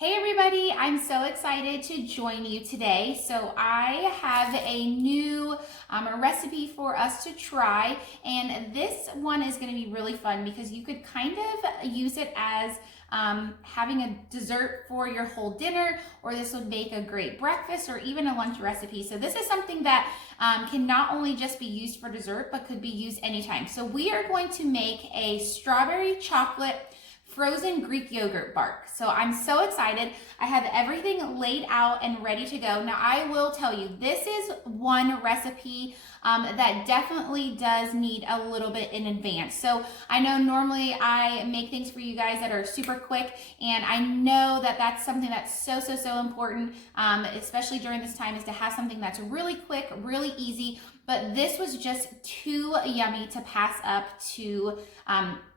Hey everybody, I'm so excited to join you today. So I have a new recipe for us to try, and this one is going to be really fun because you could kind of use it as having a dessert for your whole dinner, or this would make a great breakfast or even a lunch recipe. So this is something that can not only just be used for dessert, but could be used anytime. So we are going to make a strawberry chocolate frozen Greek yogurt bark. So I'm so excited. I have everything laid out and ready to go. Now I will tell you, this is one recipe that definitely does need a little bit in advance. So I know normally I make things for you guys that are super quick, and I know that that's something that's so important, especially during this time, is to have something that's really quick, really easy. But this was just too yummy to pass up to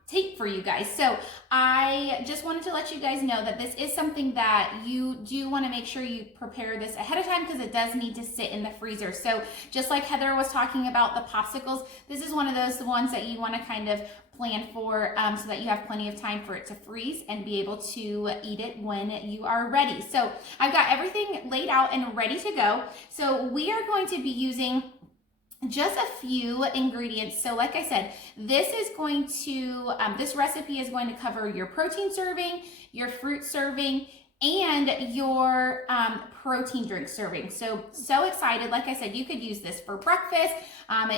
take for you guys. So I just wanted to let you guys know that this is something that you do want to make sure you prepare this ahead of time, because it does need to sit in the freezer. So just like Heather was talking about the popsicles, this is one of those ones that you want to kind of plan for so that you have plenty of time for it to freeze and be able to eat it when you are ready. So I've got everything laid out and ready to go. So we are going to be using just a few ingredients. So like I said, this recipe is going to cover your protein serving, your fruit serving, and your protein drink serving. So excited. Like I said, you could use this for breakfast.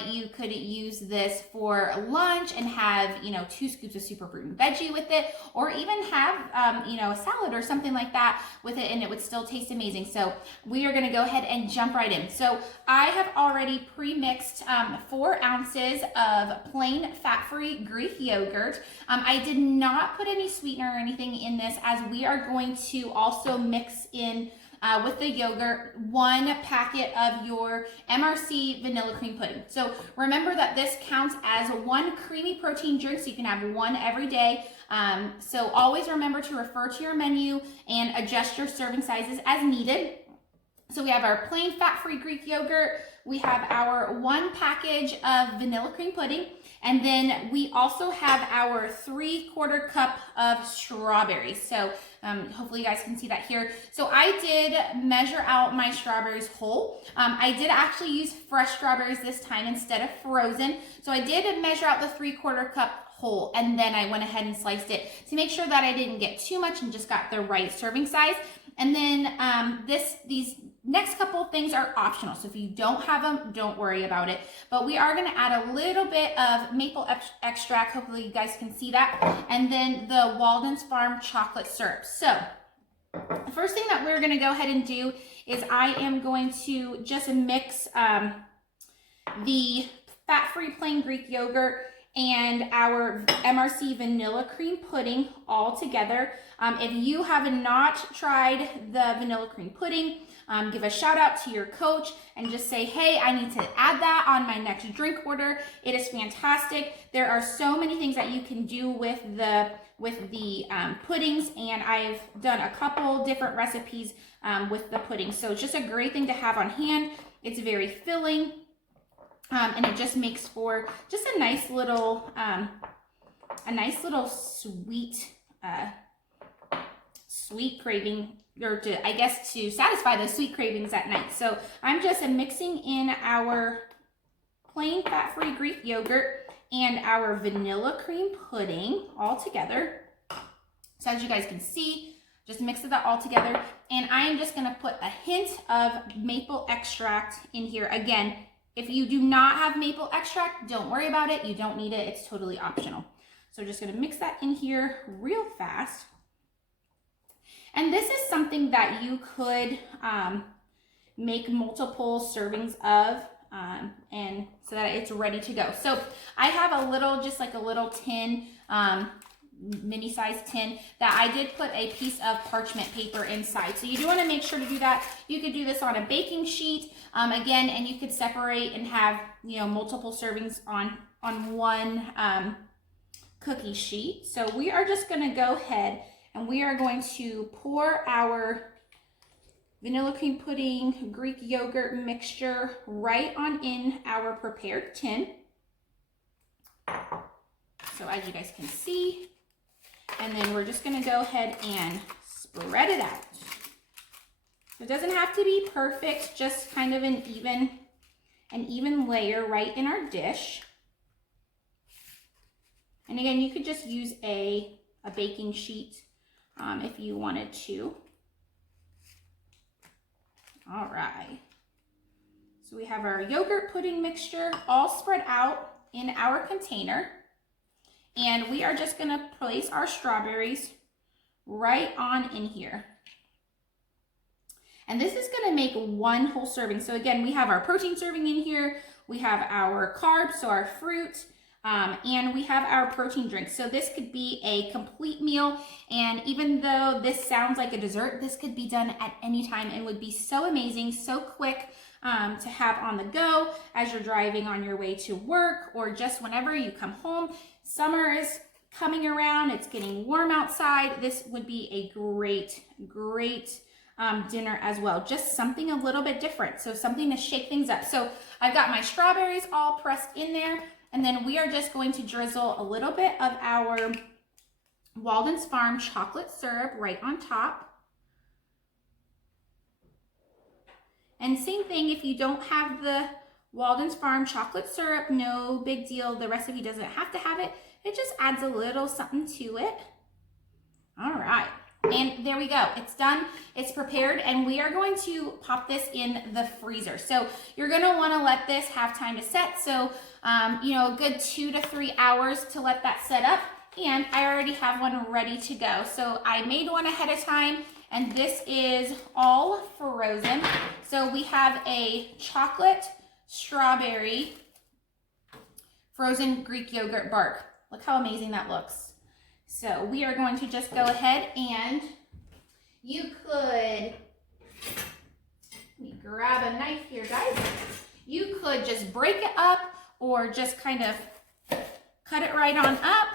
You could use this for lunch and have, 2 scoops of super fruit and veggie with it, or even have, a salad or something like that with it, and it would still taste amazing. So we are going to go ahead and jump right in. So I have already pre-mixed 4 ounces of plain fat-free Greek yogurt. I did not put any sweetener or anything in this, as we are going to also mix in with the yogurt 1 packet of your MRC vanilla cream pudding. So remember that this counts as 1 creamy protein drink, so you can have 1 every day. So always remember to refer to your menu and adjust your serving sizes as needed. So we have our plain fat-free Greek yogurt, we have our 1 package of vanilla cream pudding, and then we also have our 3/4 cup of strawberries. So hopefully you guys can see that here. So I did measure out my strawberries whole. I did actually use fresh strawberries this time instead of frozen. So I did measure out the 3/4 cup whole, and then I went ahead and sliced it to make sure that I didn't get too much and just got the right serving size. And then these next couple of things are optional. So if you don't have them, don't worry about it. But we are going to add a little bit of maple extract. Hopefully you guys can see that. And then the Walden's Farm chocolate syrup. So the first thing that we're going to go ahead and do is I am going to just mix the fat-free plain Greek yogurt and our MRC vanilla cream pudding all together. If you have not tried the vanilla cream pudding, give a shout out to your coach and just say, hey, I need to add that on my next drink order. It is fantastic. There are so many things that you can do with the puddings, and I've done a couple different recipes with the pudding. So it's just a great thing to have on hand. It's very filling. And it just makes for just a nice little sweet craving, or to satisfy those sweet cravings at night. So I'm just mixing in our plain fat-free Greek yogurt and our vanilla cream pudding all together. So as you guys can see, just mix that all together. And I am just gonna put a hint of maple extract in here. Again, if you do not have maple extract, don't worry about it. You don't need it. It's totally optional. So just going to mix that in here real fast. And this is something that you could make multiple servings of, and so that it's ready to go. So I have a little, just like a little tin, mini size tin, that I did put a piece of parchment paper inside. So you do want to make sure to do that. You could do this on a baking sheet, again, and you could separate and have, multiple servings on one cookie sheet. So we are just going to go ahead and we are going to pour our vanilla cream pudding Greek yogurt mixture right on in our prepared tin. So as you guys can see, and then we're just going to go ahead and spread it out. It doesn't have to be perfect, just kind of an even layer right in our dish. And again, you could just use a baking sheet if you wanted to. All right. So we have our yogurt pudding mixture all spread out in our container. And we are just gonna place our strawberries right on in here. And this is gonna make one whole serving. So again, we have our protein serving in here, we have our carbs, so our fruit, and we have our protein drink. So this could be a complete meal. And even though this sounds like a dessert, this could be done at any time and would be so amazing, so quick to have on the go as you're driving on your way to work or just whenever you come home. Summer is coming around, it's getting warm outside. This would be a great dinner as well. Just something a little bit different. So something to shake things up. So I've got my strawberries all pressed in there. And then we are just going to drizzle a little bit of our Walden's Farm chocolate syrup right on top. And same thing, if you don't have the Walden's Farm chocolate syrup, no big deal. The recipe doesn't have to have it. It just adds a little something to it. All right. And there we go. It's done. It's prepared. And we are going to pop this in the freezer. So you're going to want to let this have time to set. So, you know, a good 2 to 3 hours to let that set up. And I already have one ready to go. So I made one ahead of time. And this is all frozen. So we have a chocolate strawberry frozen Greek yogurt bark. Look how amazing that looks. So we are going to just go ahead and you could, let me grab a knife here, guys. You could just break it up or just kind of cut it right on up.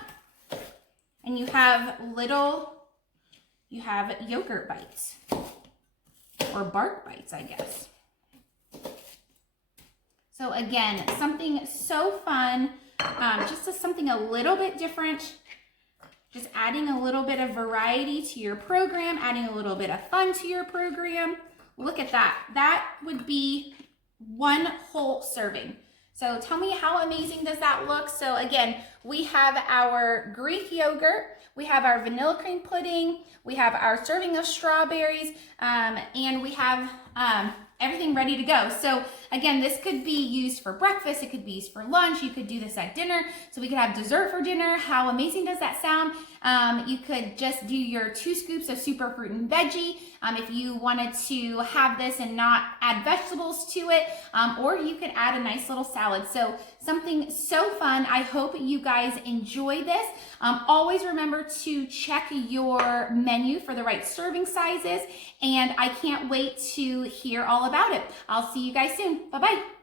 And you have yogurt bites or bark bites, I guess. So again, something so fun, just something a little bit different. Just adding a little bit of variety to your program, adding a little bit of fun to your program. Look at that. That would be one whole serving. So tell me, how amazing does that look? So again, we have our Greek yogurt, we have our vanilla cream pudding, we have our serving of strawberries, and we have everything ready to go. So again, this could be used for breakfast, it could be used for lunch, you could do this at dinner, so we could have dessert for dinner. How amazing does that sound? You could just do your 2 scoops of super fruit and veggie if you wanted to have this and not add vegetables to it, or you could add a nice little salad. So something so fun. I hope you guys enjoy this. Always remember to check your menu for the right serving sizes, and I can't wait to hear all about it. I'll see you guys soon. Bye-bye.